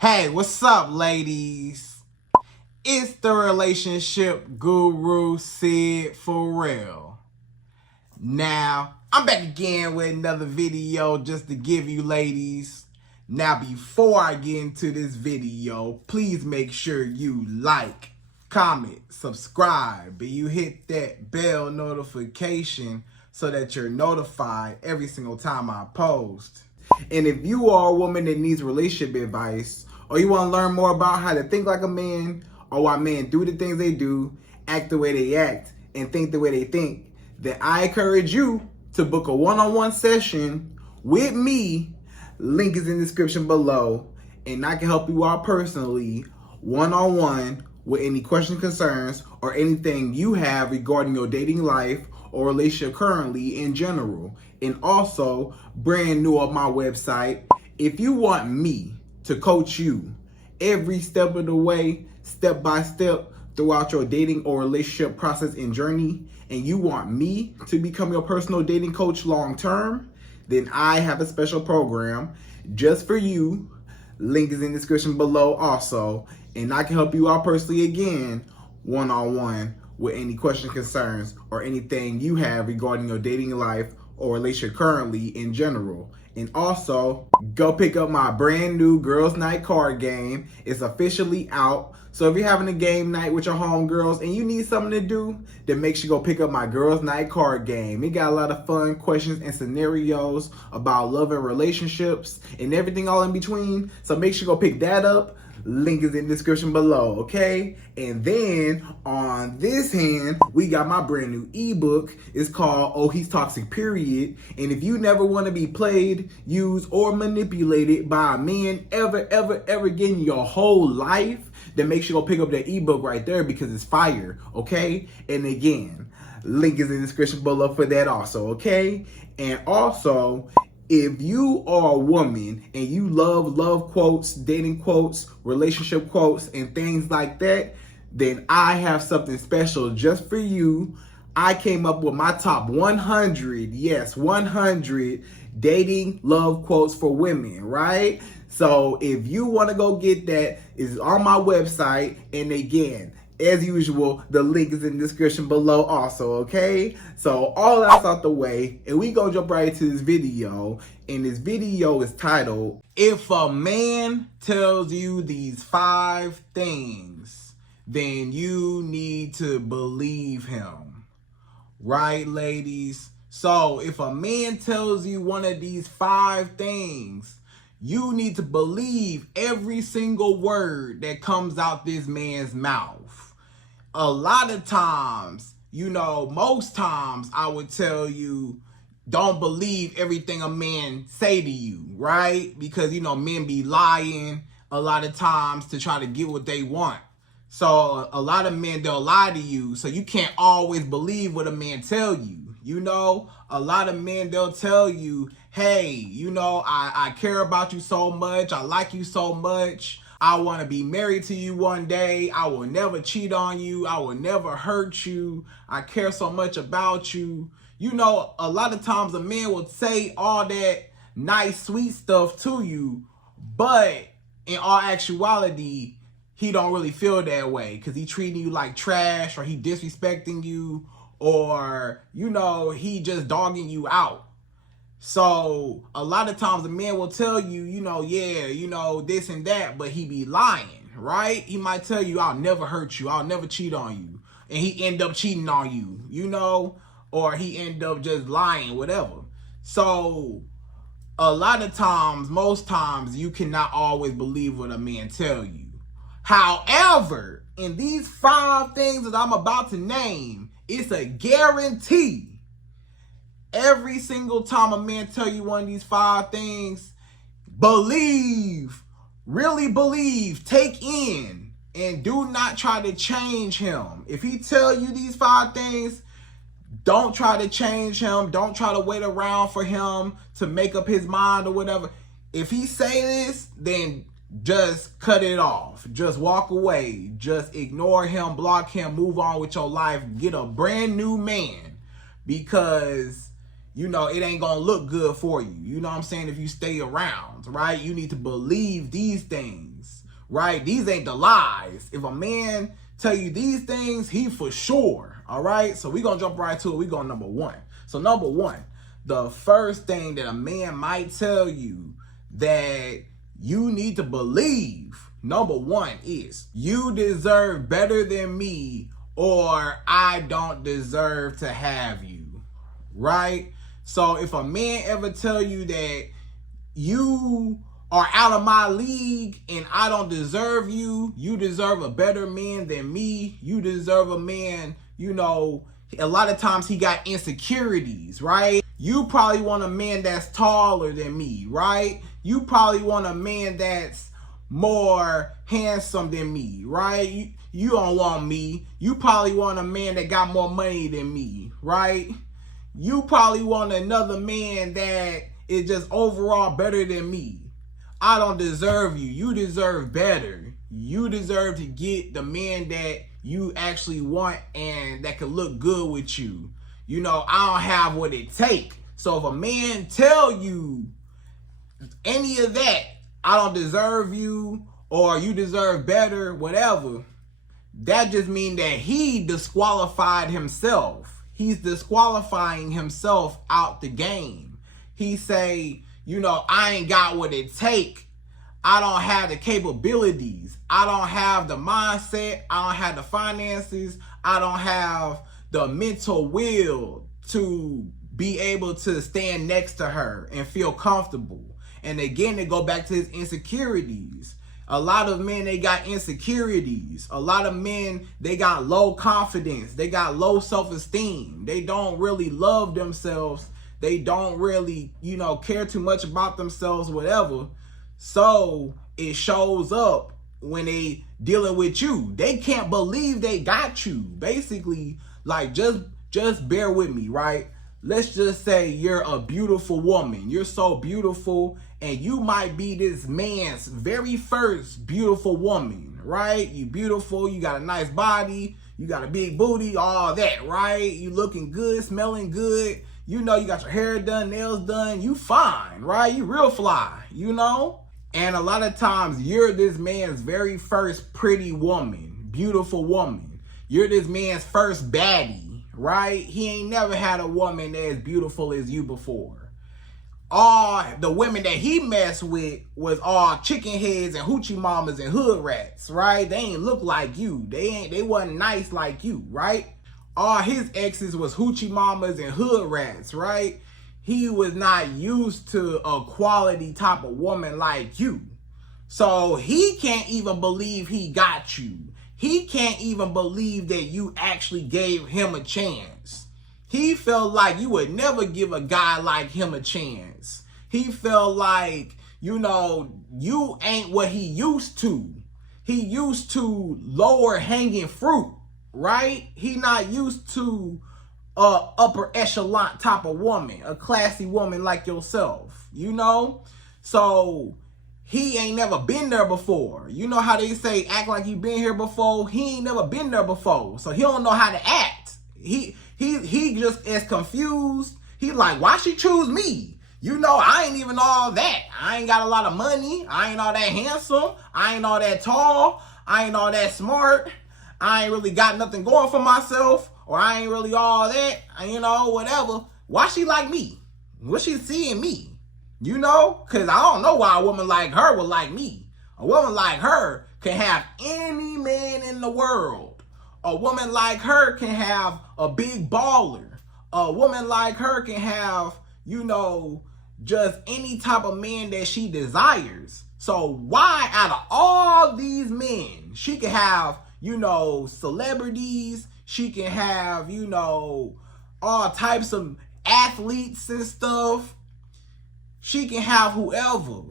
Hey, what's up, ladies? It's the relationship guru, Sydd Ferrell. Now, I'm back again with another video just to give you ladies. Now, before I get into this video, please make sure you like, comment, subscribe, and you hit that bell notification so that you're notified every single time I post. And if you are a woman that needs relationship advice, or you want to learn more about how to think like a man, or why men do the things they do, act the way they act, and think the way they think, then I encourage you to book a one-on-one session with me. Link is in the description below, and I can help you out personally, one-on-one, with any questions, concerns, or anything you have regarding your dating life or relationship currently in general. And also, brand new on my website, if you want me to coach you every step of the way, step by step, throughout your dating or relationship process and journey, and you want me to become your personal dating coach long term, then I have a special program just for you. Link is in the description below also, and I can help you out personally again, one-on-one, with any questions, concerns, or anything you have regarding your dating life or relationship currently in general. And also, go pick up my brand new Girls Night card game. It's officially out. So if you're having a game night with your homegirls and you need something to do, then make sure you go pick up my Girls Night card game. It got a lot of fun questions and scenarios about love and relationships and everything all in between. So make sure you go pick that up. Link is in the description below, okay? And then on this hand, we got my brand new ebook. It's called Oh He's Toxic Period. And if you never want to be played, used, or manipulated by a man ever again in your whole life, then make sure you go pick up that ebook right there because it's fire, okay? And again, link is in the description below for that also, okay? And also, if you are a woman and you love quotes, dating quotes, relationship quotes, and things like that, then I have something special just for you. I came up with my top 100, yes, 100 dating love quotes for women, right? So if you want to go get that, it's on my website. And again, as usual, the link is in the description below also, okay? So all that's out the way, and we gonna jump right into this video. And this video is titled, If a Man Tells You These 5 Things, Then You Need to Believe Him. Right, ladies? So if a man tells you one of these 5 things, you need to believe every single word that comes out this man's mouth. A lot of times, most times I would tell you, don't believe everything a man say to you, right? Because, men be lying a lot of times to try to get what they want. So a lot of men, they'll lie to you. So you can't always believe what a man tell you. A lot of men, they'll tell you, hey, I care about you so much. I like you so much. I want to be married to you one day. I will never cheat on you. I will never hurt you. I care so much about you. A lot of times a man will say all that nice, sweet stuff to you, but in all actuality, he don't really feel that way because he treating you like trash, or he disrespecting you, or, he just dogging you out. So a lot of times a man will tell you, this and that, but he be lying, right? He might tell you, I'll never hurt you. I'll never cheat on you. And he end up cheating on you, or he end up just lying, whatever. So a lot of times, most times, you cannot always believe what a man tell you. However, in these 5 things that I'm about to name, it's a guarantee. Every single time a man tell you one of these 5 things, believe, really believe, take in, and do not try to change him. If he tell you these 5 things, don't try to change him. Don't try to wait around for him to make up his mind or whatever. If he say this, then just cut it off. Just walk away. Just ignore him, block him, move on with your life. Get a brand new man, because it ain't gonna look good for you. You know what I'm saying? If you stay around, right? You need to believe these things. right? These ain't the lies. If a man tell you these things, he for sure, all right? So we gonna jump right to it. We go number one. So number one, the first thing that a man might tell you that you need to believe, number one, is you deserve better than me, or I don't deserve to have you, right? So if a man ever tell you that you are out of my league and I don't deserve you, you deserve a better man than me, you deserve a man, you know, a lot of times he got insecurities, right? You probably want a man that's taller than me, right? You probably want a man that's more handsome than me, right? You don't want me. You probably want a man that got more money than me, right? You probably want another man that is just overall better than me. I don't deserve you. You deserve better. You deserve to get the man that you actually want and that could look good with you. You know, I don't have what it takes. So if a man tell you any of that, I don't deserve you, or you deserve better, whatever, that just means that he disqualified himself. He's disqualifying himself out the game. He say, you know, I ain't got what it take. I don't have the capabilities. I don't have the mindset. I don't have the finances. I don't have the mental will to be able to stand next to her and feel comfortable. And again, they go back to his insecurities. A lot of men, they got insecurities. A lot of men, they got low confidence. They got low self-esteem. They don't really love themselves. They don't really, you know, care too much about themselves, whatever. So it shows up when they dealing with you. They can't believe they got you. Basically, like, just bear with me, right? Let's just say you're a beautiful woman. You're so beautiful, and you might be this man's very first beautiful woman, right? You beautiful, you got a nice body, you got a big booty, all that, right? You looking good, smelling good. You know, you got your hair done, nails done. You fine, right? You real fly, you know? And a lot of times, you're this man's very first pretty woman, beautiful woman. You're this man's first baddie. Right? He ain't never had a woman as beautiful as you before. All the women that he messed with was all chicken heads and hoochie mamas and hood rats, right? They ain't look like you. They wasn't nice like you, right? All his exes was hoochie mamas and hood rats, right? He was not used to a quality type of woman like you. So he can't even believe he got you. He can't even believe that you actually gave him a chance. He felt like you would never give a guy like him a chance. He felt like, you know, you ain't what he used to. He used to lower hanging fruit, right? He not used to upper echelon type of woman, a classy woman like yourself, you know? So he ain't never been there before. You know how they say, act like you been here before? He ain't never been there before. So he don't know how to act. He just as confused. He like, why she choose me? You know, I ain't even all that. I ain't got a lot of money. I ain't all that handsome. I ain't all that tall. I ain't all that smart. I ain't really got nothing going for myself. Or I ain't really all that. You know, whatever. Why she like me? What she seeing me? You know, because I don't know why a woman like her would like me. A woman like her can have any man in the world. A woman like her can have a big baller. A woman like her can have, you know, just any type of man that she desires. So why out of all these men, she can have, you know, celebrities. She can have, you know, all types of athletes and stuff. She can have whoever.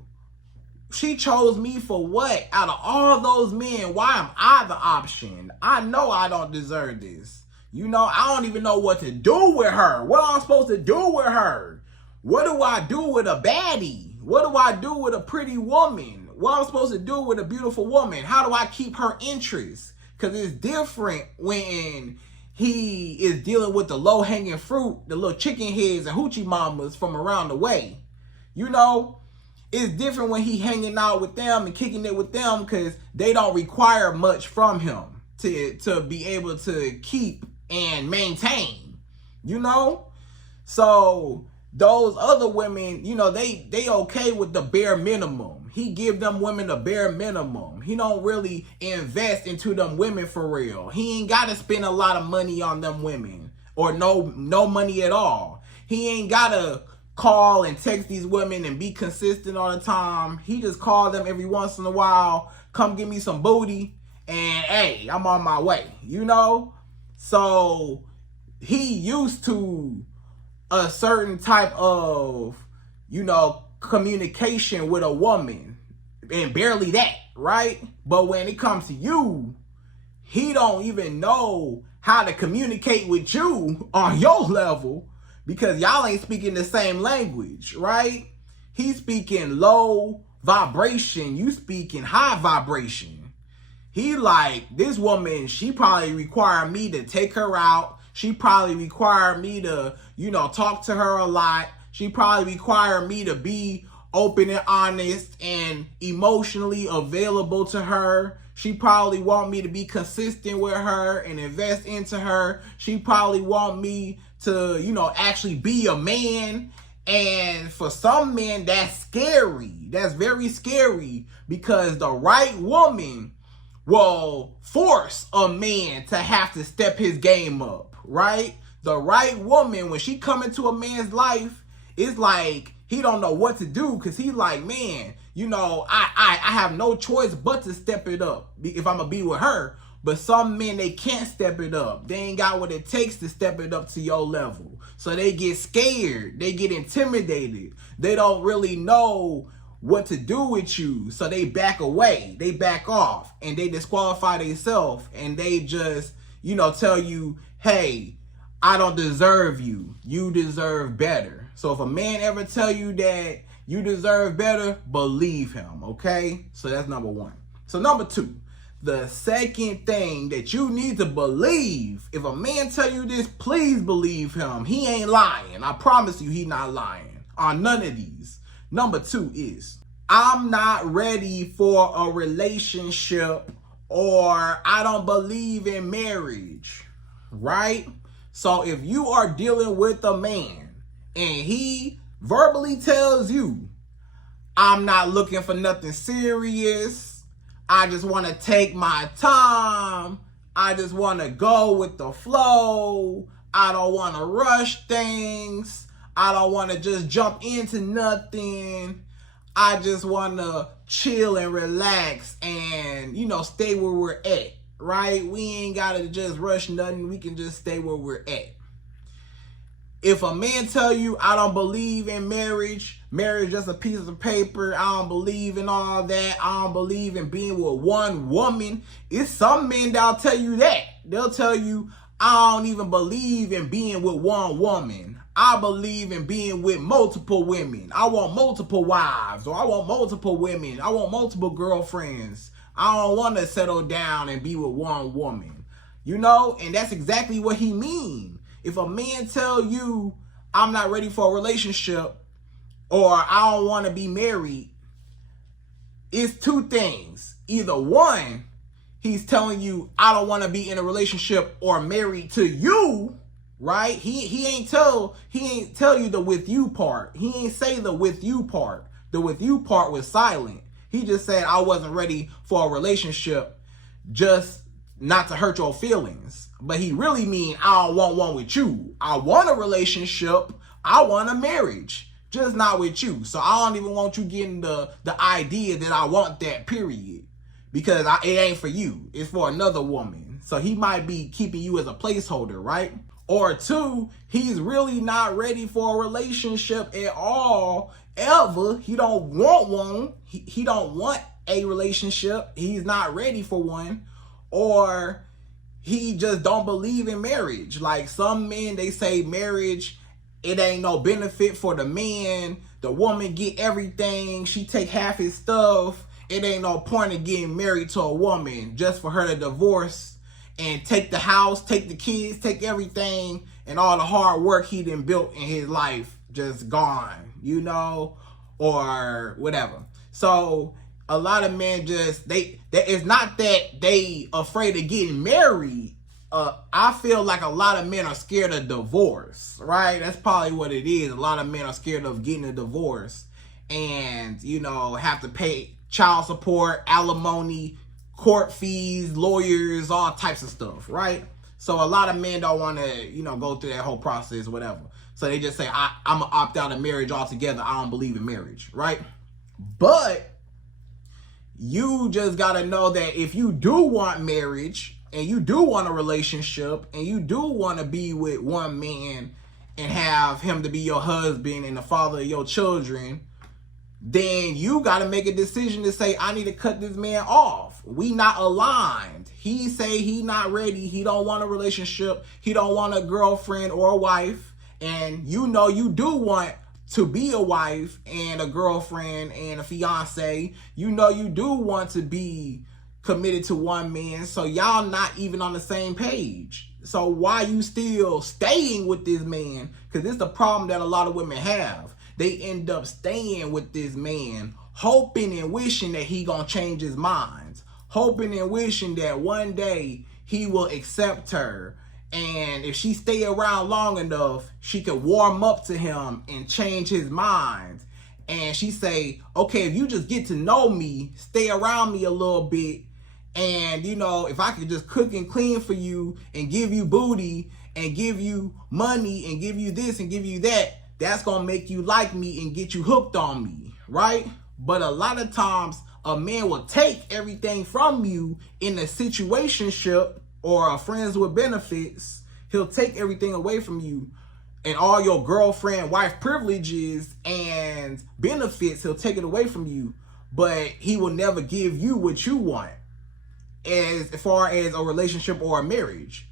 She chose me for what? Out of all those men, why am I the option? I know I don't deserve this. You know, I don't even know what to do with her. What am I supposed to do with her? What do I do with a baddie? What do I do with a pretty woman? What am I supposed to do with a beautiful woman? How do I keep her interest? Because it's different when he is dealing with the low-hanging fruit, the little chicken heads and hoochie mamas from around the way. You know, It's different when he hanging out with them and kicking it with them, because they don't require much from him to be able to keep and maintain, you know? So those other women, you know, they okay with the bare minimum. He give them women the bare minimum. He don't really invest into them women for real. He ain't got to spend a lot of money on them women, or no money at all. He ain't got to call and text these women and be consistent all the time. He just call them every once in a while, come give me some booty, and hey, I'm on my way, you know? So he used to a certain type of, you know, communication with a woman, and barely that, right? But when it comes to you, he don't even know how to communicate with you on your level, because y'all ain't speaking the same language, right? He's speaking low vibration, you speaking high vibration. He like, this woman, she probably require me to take her out. She probably require me to, you know, talk to her a lot. She probably require me to be open and honest and emotionally available to her. She probably want me to be consistent with her and invest into her. She probably want me to, you know, actually be a man. And for some men, that's scary. That's very scary, because the right woman will force a man to have to step his game up, right? The right woman, when she come into a man's life, it's like he don't know what to do, because he's like, man, you know, I have no choice but to step it up if I'm gonna be with her. But some men, they can't step it up. They ain't got what it takes to step it up to your level. So they get scared. They get intimidated. They don't really know what to do with you. So they back away. They back off. And they disqualify themselves. And they just, you know, tell you, hey, I don't deserve you. You deserve better. So if a man ever tell you that you deserve better, believe him, okay? So that's number one. So number two, the second thing that you need to believe, if a man tell you this, please believe him. He ain't lying. I promise you he not lying on none of these. Number two is, I'm not ready for a relationship, or I don't believe in marriage, right? So if you are dealing with a man and he verbally tells you, I'm not looking for nothing serious, I just want to take my time, I just want to go with the flow, I don't want to rush things, I don't want to just jump into nothing, I just want to chill and relax and, you know, stay where we're at, right? We ain't got to just rush nothing, we can just stay where we're at. If a man tell you, I don't believe in marriage, marriage just a piece of paper, I don't believe in all that, I don't believe in being with one woman, it's some men that'll tell you that. They'll tell you, I don't even believe in being with one woman. I believe in being with multiple women. I want multiple wives, or I want multiple women. I want multiple girlfriends. I don't want to settle down and be with one woman. You know, and that's exactly what he means. If a man tell you, I'm not ready for a relationship, or I don't want to be married, it's two things. Either one, he's telling you, I don't want to be in a relationship or married to you, right? He ain't tell you the with you part. He ain't say the with you part. The with you part was silent. He just said, I wasn't ready for a relationship, just not to hurt your feelings. But he really mean, I don't want one with you. I want a relationship. I want a marriage, just not with you. So I don't even want you getting the idea that I want that, period. Because it ain't for you. It's for another woman. So he might be keeping you as a placeholder, right? Or two, he's really not ready for a relationship at all, ever. He don't want one. He don't want a relationship. He's not ready for one. Or he just don't believe in marriage. Like some men, they say marriage, it ain't no benefit for the man. The woman get everything. She take half his stuff. It ain't no point in getting married to a woman just for her to divorce and take the house, take the kids, take everything, and all the hard work he done built in his life just gone, you know? or whatever. So a lot of men just, it's not that they afraid of getting married. I feel like a lot of men are scared of divorce, right? That's probably what it is. A lot of men are scared of getting a divorce and, you know, have to pay child support, alimony, court fees, lawyers, all types of stuff, right? So a lot of men don't want to, you know, go through that whole process, whatever. So they just say, I'm going to opt out of marriage altogether. I don't believe in marriage, right? But you just got to know that if you do want marriage and you do want a relationship and you do want to be with one man and have him to be your husband and the father of your children, then you got to make a decision to say, I need to cut this man off. We not aligned. He say he not ready. He don't want a relationship. He don't want a girlfriend or a wife. And you know you do want to be a wife and a girlfriend and a fiance. You know you do want to be committed to one man. So y'all not even on the same page. So why you still staying with this man? Because it's the problem that a lot of women have. They end up staying with this man, hoping and wishing that he gonna change his mind, hoping and wishing that one day he will accept her. And if she stay around long enough, she could warm up to him and change his mind. And she say, okay, if you just get to know me, stay around me a little bit, and you know, if I could just cook and clean for you and give you booty and give you money and give you this and give you that, that's gonna make you like me and get you hooked on me, right? But a lot of times a man will take everything from you in a situationship or a friends with benefits. He'll take everything away from you, and all your girlfriend, wife privileges and benefits, he'll take it away from you, but he will never give you what you want as far as a relationship or a marriage.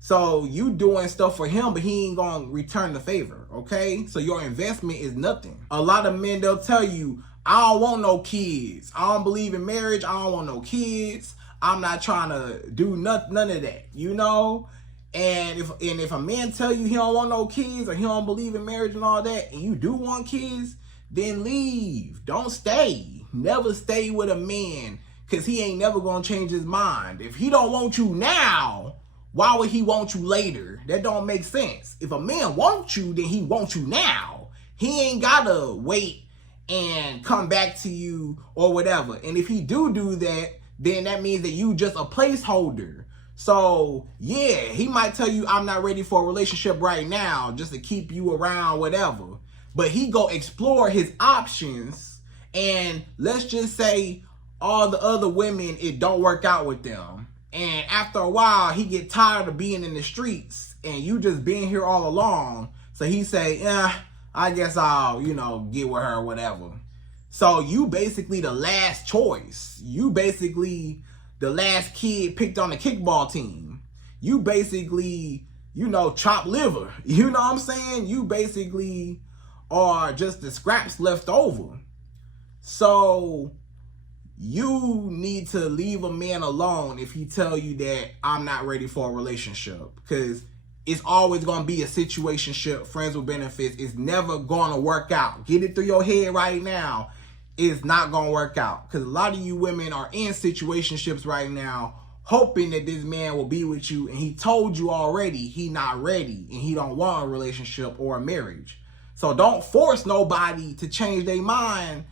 So you doing stuff for him, but he ain't gonna return the favor, okay? So your investment is nothing. A lot of men, they'll tell you, I don't want no kids. I don't believe in marriage. I don't want no kids. I'm not trying to do none of that, you know? And if a man tell you he don't want no kids or he don't believe in marriage and all that, and you do want kids, then leave. Don't stay. Never stay with a man, because he ain't never gonna change his mind. If he don't want you now, why would he want you later? That don't make sense. If a man wants you, then he wants you now. He ain't gotta wait and come back to you or whatever. And if he do that, then that means that you just a placeholder. So yeah, he might tell you, I'm not ready for a relationship right now, just to keep you around, whatever. But he go explore his options, and let's just say all the other women, it don't work out with them. And after a while, he get tired of being in the streets and you just being here all along. So he say, yeah, I guess I'll, you know, get with her or whatever. So you basically the last choice. You basically the last kid picked on the kickball team. You basically, you know, chopped liver. You know what I'm saying? You basically are just the scraps left over. So you need to leave a man alone if he tell you that I'm not ready for a relationship, because it's always going to be a situationship, friends with benefits. It's never going to work out. Get it through your head right now. It's not going to work out, because a lot of you women are in situationships right now hoping that this man will be with you, and he told you already he not ready and he don't want a relationship or a marriage. So don't force nobody to change their mind.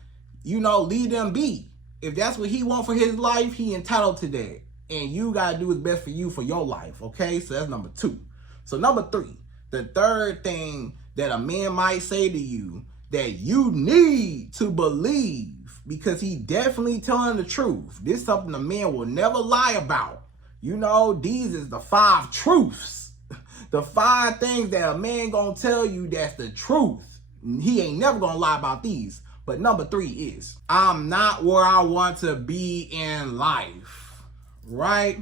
You know, leave them be. If that's what he want for his life, he entitled to that. And you got to do what's best for you for your life, okay? So that's number 2. So number 3, the third thing that a man might say to you that you need to believe, because he definitely telling the truth. This is something a man will never lie about. You know, these is the 5 truths. The 5 things that a man gonna tell you that's the truth. He ain't never gonna lie about these. But number 3 is, I'm not where I want to be in life, right?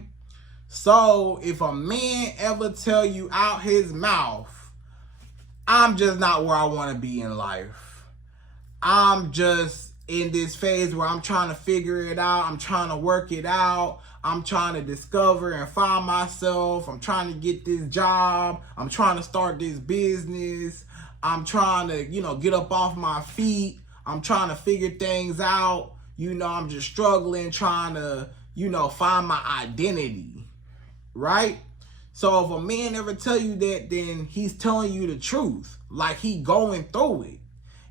So if a man ever tell you out his mouth, I'm just not where I want to be in life. I'm just in this phase where I'm trying to figure it out. I'm trying to work it out. I'm trying to discover and find myself. I'm trying to get this job. I'm trying to start this business. I'm trying to, you know, get up off my feet. I'm trying to figure things out. I'm just struggling, trying to, find my identity, right? So if a man ever tell you that, then he's telling you the truth, like he going through it.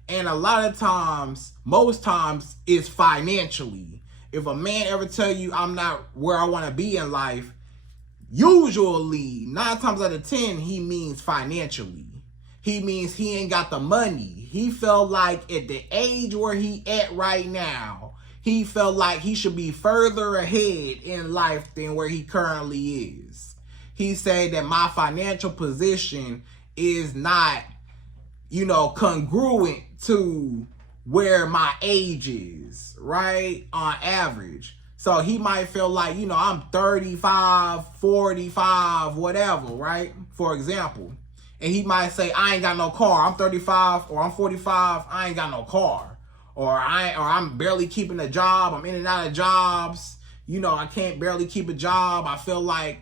And a lot of times, most times, it's financially. If a man ever tell you I'm not where I want to be in life, usually 9 times out of 10, he means financially. He means he ain't got the money. He felt like at the age where he at right now, he felt like he should be further ahead in life than where he currently is. He said that my financial position is not, congruent to where my age is, right? On average. So he might feel like, I'm 35, 45, whatever, right? For example. And he might say, I ain't got no car. I'm 35 or I'm 45. I ain't got no car. Or I'm barely keeping a job. I'm in and out of jobs. I can't barely keep a job. I feel like,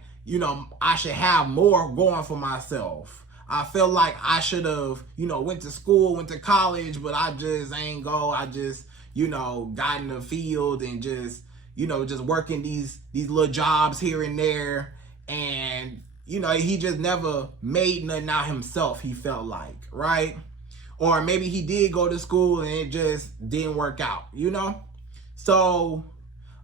I should have more going for myself. I feel like I should have, went to school, went to college, but I just ain't go. I just, got in the field and just, just working these little jobs here and there. And, he just never made nothing out himself, he felt like, right? Or maybe he did go to school and it just didn't work out, So,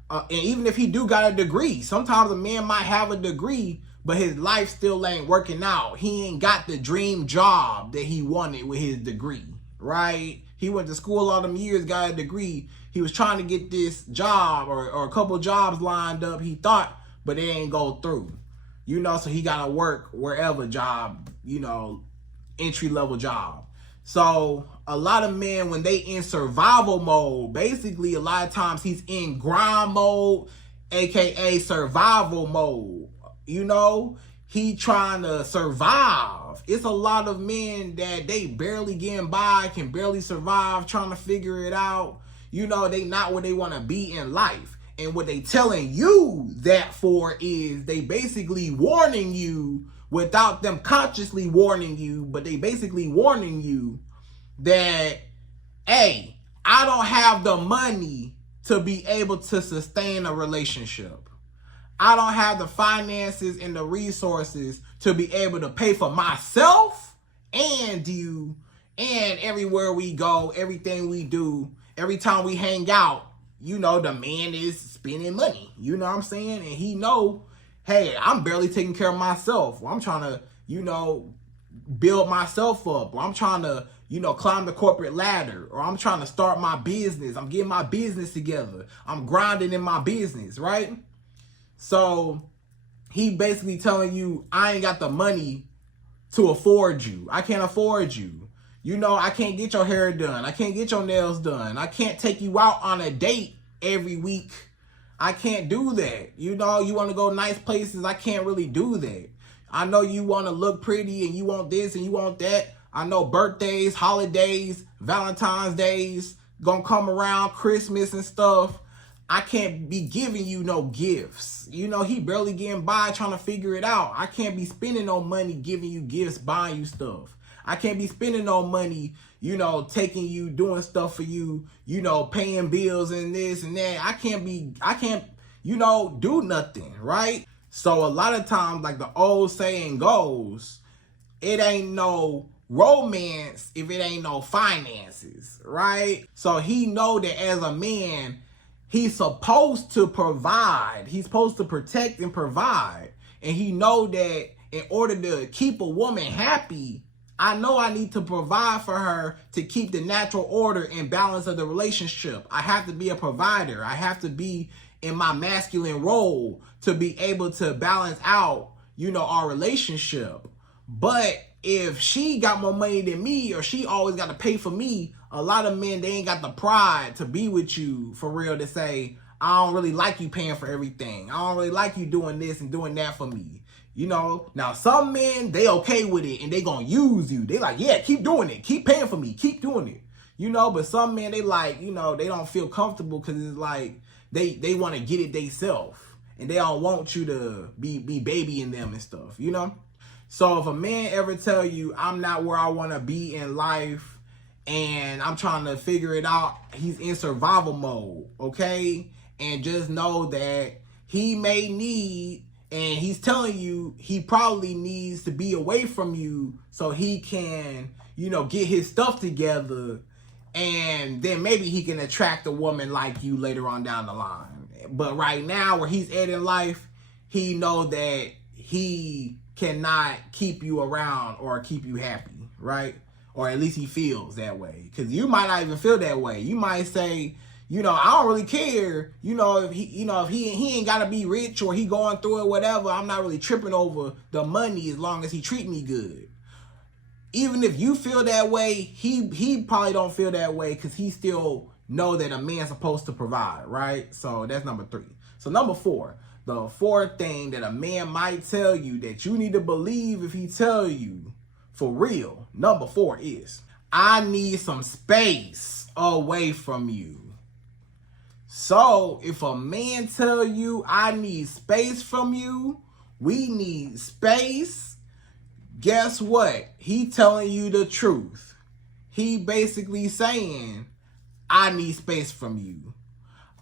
and even if he do got a degree, sometimes a man might have a degree, but his life still ain't working out. He ain't got the dream job that he wanted with his degree, right? He went to school all them years, got a degree. He was trying to get this job or a couple jobs lined up, he thought, but it ain't go through. So he got to work wherever job, entry-level job. So a lot of men, when they in survival mode, basically a lot of times he's in grind mode, aka survival mode. He trying to survive. It's a lot of men that they barely getting by, can barely survive, trying to figure it out. They not where they want to be in life. And what they telling you that for is they basically warning you without them consciously warning you, but they basically warning you that, hey, I don't have the money to be able to sustain a relationship. I don't have the finances and the resources to be able to pay for myself and you and everywhere we go, everything we do, every time we hang out, the man is spending money. You know what I'm saying? And he know, hey, I'm barely taking care of myself. I'm trying to, build myself up. Or I'm trying to, climb the corporate ladder. Or I'm trying to start my business. I'm getting my business together. I'm grinding in my business, right? So he basically telling you, I ain't got the money to afford you. I can't afford you. I can't get your hair done. I can't get your nails done. I can't take you out on a date every week. I can't do that. You want to go nice places. I can't really do that. I know you want to look pretty and you want this and you want that. I know birthdays, holidays, Valentine's days gonna come around, Christmas and stuff. I can't be giving you no gifts. He barely getting by trying to figure it out. I can't be spending no money giving you gifts, buying you stuff. I can't be spending no money, taking you, doing stuff for you, paying bills and this and that. I can't, do nothing, right? So a lot of times, like the old saying goes, it ain't no romance if it ain't no finances, right? So he know that as a man, he's supposed to provide. He's supposed to protect and provide. And he know that in order to keep a woman happy, I know I need to provide for her to keep the natural order and balance of the relationship. I have to be a provider. I have to be in my masculine role to be able to balance out, our relationship. But if she got more money than me or she always got to pay for me, a lot of men, they ain't got the pride to be with you for real to say, I don't really like you paying for everything. I don't really like you doing this and doing that for me. Now some men, they okay with it and they gonna use you. They like, yeah, keep doing it. Keep paying for me. Keep doing it. But some men, they like, they don't feel comfortable because it's like they want to get it themselves. And they don't want you to be babying them and stuff, So if a man ever tell you, I'm not where I want to be in life, and I'm trying to figure it out. He's in survival mode, okay? And just know that he may need, and he's telling you he probably needs to be away from you so he can, you know, get his stuff together, and then maybe he can attract a woman like you later on down the line. But right now, where he's at in life, he knows that he cannot keep you around or keep you happy, right? Or at least he feels that way. Because you might not even feel that way. You might say, you know, I don't really care. You know, if he ain't gotta be rich or he going through it, whatever. I'm not really tripping over the money as long as he treat me good. Even if you feel that way, he probably don't feel that way because he still know that a man's supposed to provide, right? So that's number 3. So number 4, the fourth thing that a man might tell you that you need to believe if he tell you for real. Number 4 is, I need some space away from you. So if a man tell you I need space from you, we need space, guess what? He telling you the truth. He basically saying, I need space from you.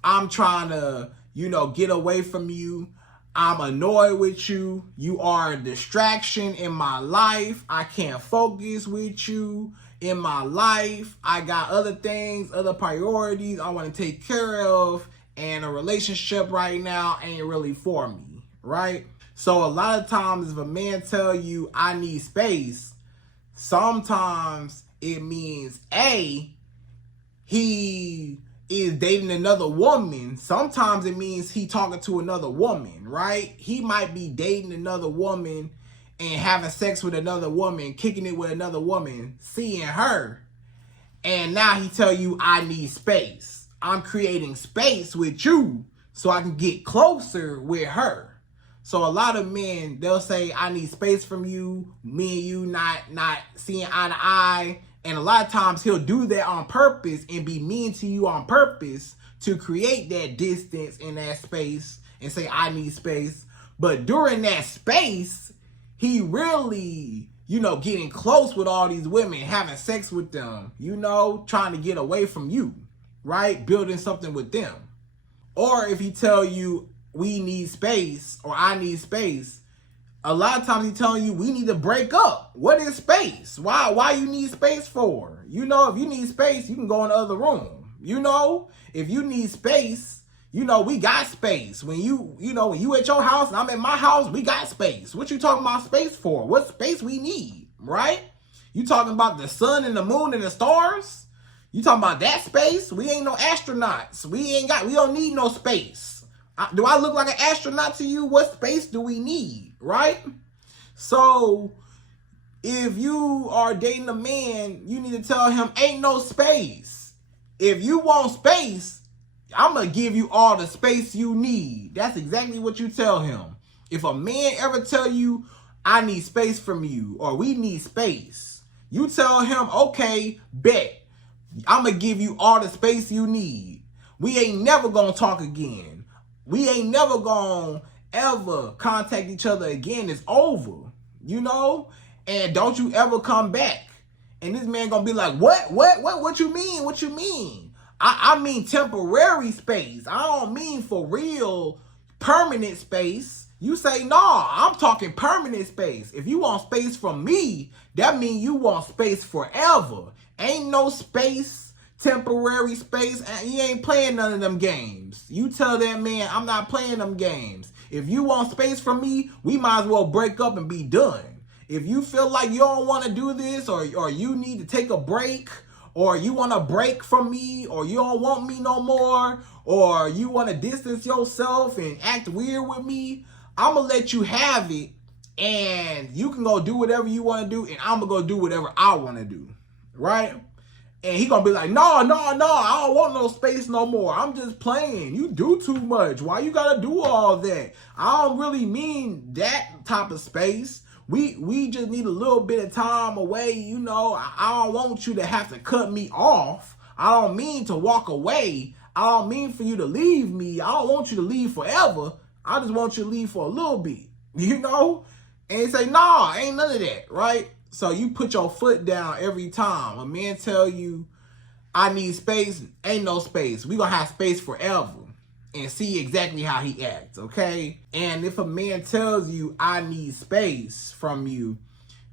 I'm trying to, you know, get away from you. I'm annoyed with you. You are a distraction in my life. I can't focus with you in my life. I got other things, other priorities I want to take care of. And a relationship right now ain't really for me, right? So a lot of times if a man tell you I need space, sometimes it means A, he is dating another woman. Sometimes it means he talking to another woman, right? He might be dating another woman and having sex with another woman, kicking it with another woman, seeing her. And now he tell you, I need space. I'm creating space with you so I can get closer with her. So a lot of men, they'll say, I need space from you, me and you not seeing eye to eye. And a lot of times he'll do that on purpose and be mean to you on purpose to create that distance in that space and say, I need space. But during that space, he really, you know, getting close with all these women, having sex with them, you know, trying to get away from you, right? Building something with them. Or if he tell you, we need space or I need space, a lot of times he's telling you we need to break up. What is space? Why you need space for? You know, if you need space, you can go in the other room. You know, if you need space, you know, we got space. When you at your house and I'm at my house, we got space. What you talking about space for? What space we need, right? You talking about the sun and the moon and the stars? You talking about that space? We ain't no astronauts. We don't need no space. Do I look like an astronaut to you? What space do we need, right? So if you are dating a man, you need to tell him ain't no space. If you want space, I'm going to give you all the space you need. That's exactly what you tell him. If a man ever tell you, I need space from you, or we need space, you tell him, okay, bet. I'm going to give you all the space you need. We ain't never going to talk again. We ain't never gonna ever contact each other again. It's over, you know? And don't you ever come back. And this man gonna be like, what you mean? What you mean? I mean temporary space. I don't mean for real permanent space. You say, nah, I'm talking permanent space. If you want space from me, that means you want space forever. Ain't no space, temporary space, and you ain't playing none of them games. You tell that man, I'm not playing them games. If you want space from me, we might as well break up and be done. If you feel like you don't want to do this, or you need to take a break, or you want to break from me, or you don't want me no more, or you want to distance yourself and act weird with me, I'm going to let you have it, and you can go do whatever you want to do, and I'm going to go do whatever I want to do, right? And he gonna be like, no, I don't want no space no more. I'm just playing. You do too much. Why you gotta do all that? I don't really mean that type of space. We just need a little bit of time away, you know. I don't want you to have to cut me off. I don't mean to walk away. I don't mean for you to leave me. I don't want you to leave forever. I just want you to leave for a little bit, you know? And he say, nah, ain't none of that, right? So you put your foot down every time. A man tell you, I need space, ain't no space. We gonna have space forever. And see exactly how he acts, okay? And if a man tells you, I need space from you,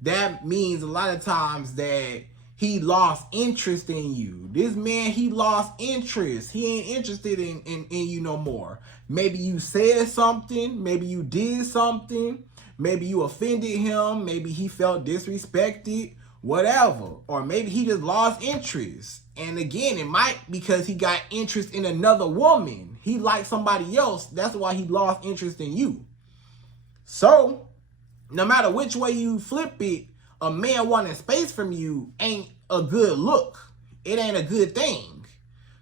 that means a lot of times that he lost interest in you. This man, he lost interest. He ain't interested in you no more. Maybe you said something. Maybe you did something. Maybe you offended him. Maybe he felt disrespected. Whatever. Or maybe he just lost interest. And again, it might because he got interest in another woman. He liked somebody else. That's why he lost interest in you. So, no matter which way you flip it, a man wanting space from you ain't a good look. It ain't a good thing.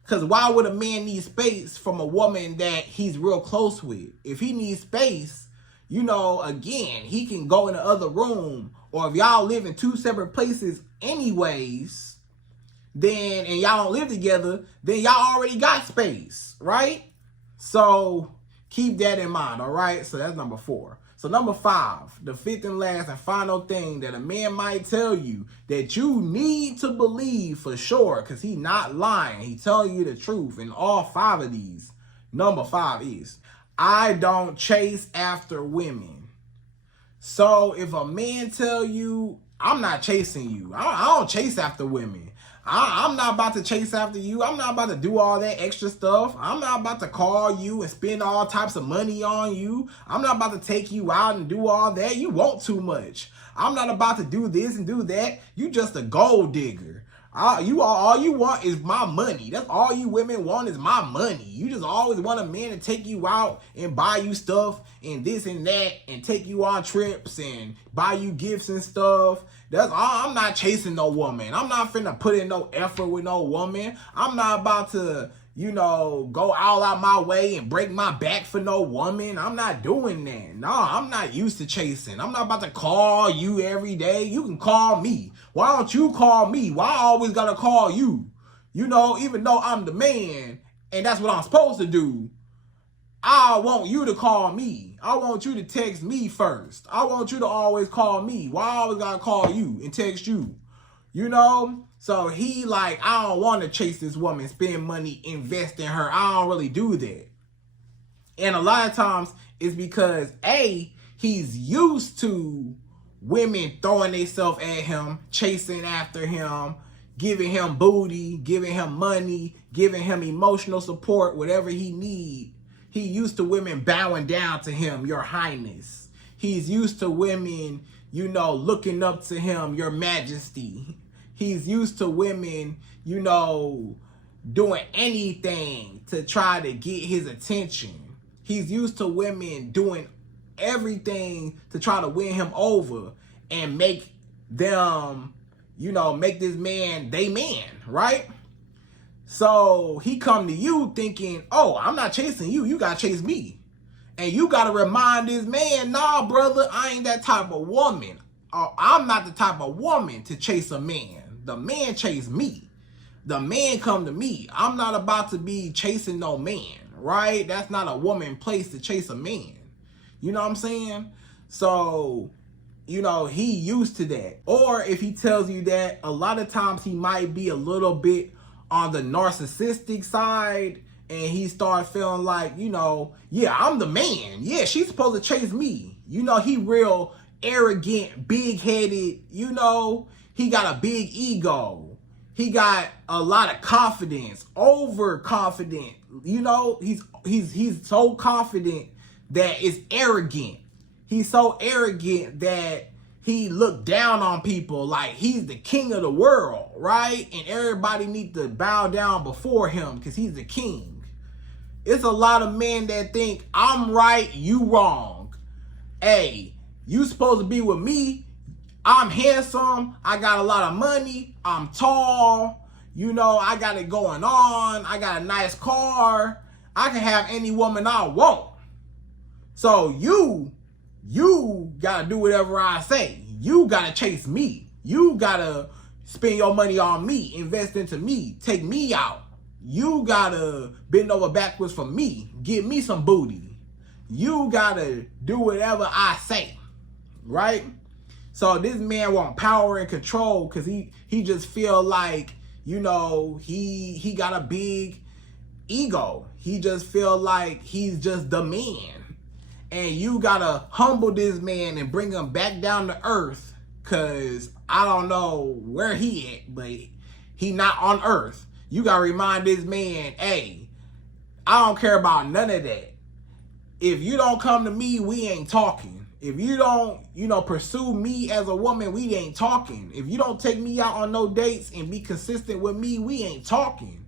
Because why would a man need space from a woman that he's real close with? If he needs space, you know, again, he can go in the other room. Or if y'all live in two separate places anyways, then, and y'all don't live together, then y'all already got space, right? So keep that in mind, all right? So that's number 4. So number 5, the 5th and last and final thing that a man might tell you that you need to believe for sure, because he not lying. He telling you the truth in all 5 of these. Number 5 is, I don't chase after women. So if a man tell you, I'm not chasing you. I don't chase after women. I'm not about to chase after you. I'm not about to do all that extra stuff. I'm not about to call you and spend all types of money on you. I'm not about to take you out and do all that. You want too much. I'm not about to do this and do that. You just a gold digger. All you want is my money. That's all you women want is my money. You just always want a man to take you out and buy you stuff and this and that and take you on trips and buy you gifts and stuff. That's all. I'm not chasing no woman. I'm not finna put in no effort with no woman. I'm not about to, you know, go all out my way and break my back for no woman. I'm not doing that. No, I'm not used to chasing. I'm not about to call you every day. You can call me. Why don't you call me? Why I always gotta call you? You know, even though I'm the man and that's what I'm supposed to do, I want you to call me. I want you to text me first. I want you to always call me. Why I always gotta call you and text you? You know? So he like, I don't want to chase this woman, spend money, invest in her. I don't really do that. And a lot of times it's because A, he's used to women throwing themselves at him, chasing after him, giving him booty, giving him money, giving him emotional support, whatever he need. He used to women bowing down to him, your highness. He's used to women, you know, looking up to him, your majesty. He's used to women, you know, doing anything to try to get his attention. He's used to women doing everything to try to win him over and make them, you know, make this man they man, right? So he come to you thinking, oh, I'm not chasing you. You got to chase me. And you got to remind this man, nah, brother, I ain't that type of woman. I'm not the type of woman to chase a man. The man chase me. The man come to me. I'm not about to be chasing no man, right? That's not a woman place to chase a man. You know what I'm saying? So, you know, he used to that. Or if he tells you that, a lot of times he might be a little bit on the narcissistic side, and he started feeling like, you know, yeah, I'm the man. Yeah, she's supposed to chase me. You know, he real arrogant, big-headed, you know, he got a big ego. He got a lot of confidence, overconfident. You know, he's so confident that it's arrogant. He's so arrogant that he looked down on people like he's the king of the world, right? And everybody needs to bow down before him because he's the king. It's a lot of men that think, I'm right, you wrong. Hey, you supposed to be with me. I'm handsome. I got a lot of money. I'm tall. You know, I got it going on. I got a nice car. I can have any woman I want. So you gotta do whatever I say. You gotta chase me. You gotta spend your money on me, invest into me, take me out. You gotta bend over backwards for me, give me some booty. You gotta do whatever I say, right? So this man want power and control because he just feel like, you know, he got a big ego. He just feel like he's just the man. And you gotta humble this man and bring him back down to earth, because I don't know where he at, but he not on earth. You gotta remind this man, hey, I don't care about none of that. If you don't come to me, we ain't talking. If you don't, you know, pursue me as a woman, we ain't talking. If you don't take me out on no dates and be consistent with me, we ain't talking.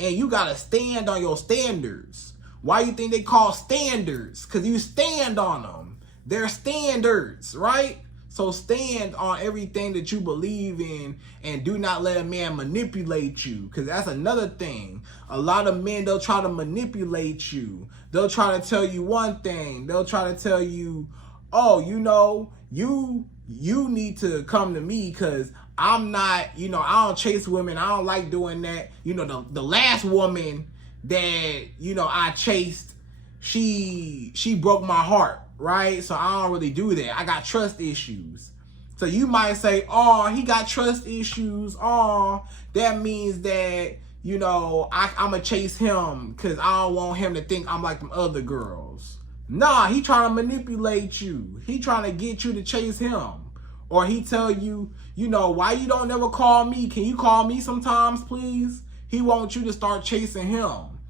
And you got to stand on your standards. Why you think they call standards? Because you stand on them. They're standards, right? So stand on everything that you believe in and do not let a man manipulate you, because that's another thing. A lot of men, they'll try to manipulate you. They'll try to tell you one thing. They'll try to tell you, oh, you know, you need to come to me because I'm not, you know, I don't chase women. I don't like doing that. You know, the last woman that, you know, I chased, she broke my heart, right? So I don't really do that. I got trust issues. So you might say, oh, he got trust issues. Oh, that means that, you know, I'm going to chase him because I don't want him to think I'm like them other girls. Nah, he trying to manipulate you. He trying to get you to chase him. Or he tell you, you know, why you don't never call me? Can you call me sometimes, please? He wants you to start chasing him.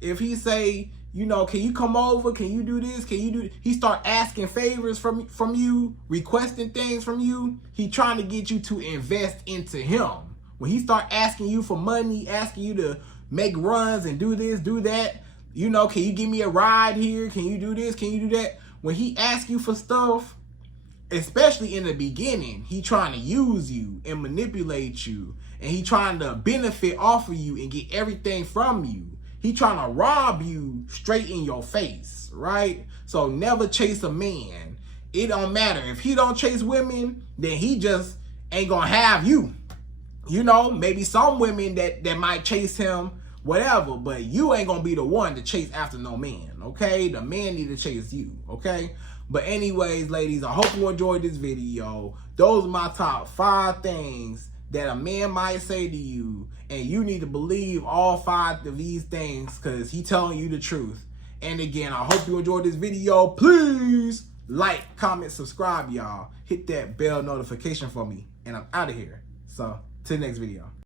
If he say, you know, can you come over? Can you do this? Can you do? He start asking favors from you, requesting things from you. He trying to get you to invest into him. When he start asking you for money, asking you to make runs and do this, do that, you know, can you give me a ride here? Can you do this? Can you do that? When he asks you for stuff, especially in the beginning, he trying to use you and manipulate you. And he trying to benefit off of you and get everything from you. He trying to rob you straight in your face, right? So never chase a man. It don't matter. If he don't chase women, then he just ain't gonna have you. You know, maybe some women that might chase him, whatever, but you ain't gonna be the one to chase after no man, okay? The man need to chase you, okay? But anyways, ladies, I hope you enjoyed this video. Those are my top 5 things that a man might say to you, and you need to believe all 5 of these things because he telling you the truth. And again, I hope you enjoyed this video. Please like, comment, subscribe, y'all. Hit that bell notification for me, and I'm out of here. So, to the next video.